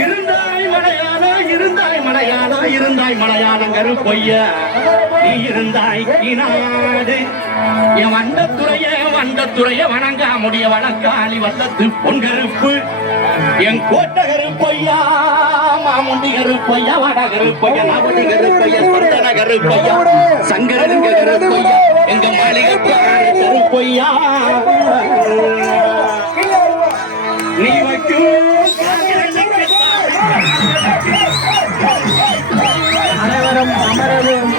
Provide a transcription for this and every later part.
இருந்தாய் மலையாளா இருந்தாய் மலையாளா இருந்தாய் மலையாளம் கருப்பையா நீ இருந்தாய் நாடு என் வண்டத்துறைய வணங்கா முடிய வழக்காளி வல்லத்து பொன் கருப்பு என் கோட்டை கருப்பையா மாமுண்டி கருப்பையா வட கருப்பையா நவடி கருப்பையா சந்தன கருப்பையா சங்கரலிங்க கருப்பையா எங்க மாளிகை கருப்பையா நீ வைக்கும் அனைவரும் அமரவும்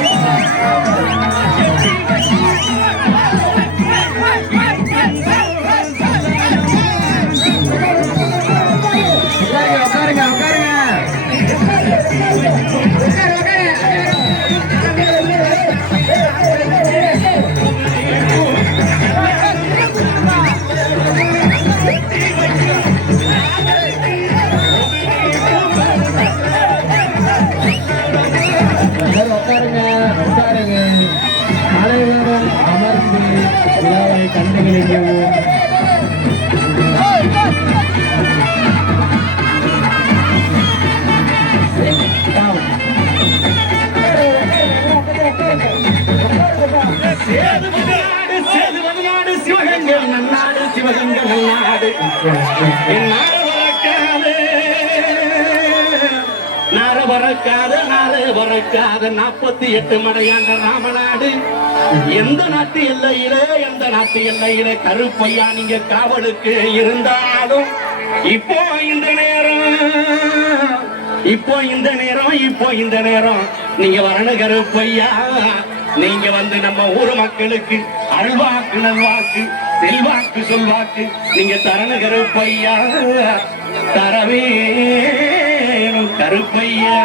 அனைவரும் அமர்ந்து விழாவை கண்டுகளிக்கவும் சிவகங்கை நன்னாடு சிவகங்கை நன்னாடு வரக்காத 48 மடையாண்ட ராமநாடு எந்த நாட்டு எல்லையிலே கருப்பையா நீங்க காவலுக்கு இருந்தாலும் இப்போ இந்த நேரம் நீங்க வரணும் கருப்பையா நீங்க வந்து நம்ம ஊர் மக்களுக்கு அல்வாக்கு நல்வாக்கு செல்வாக்கு சொல்வாக்கு நீங்க தரணும் கருப்பையா தரவே கருப்பையா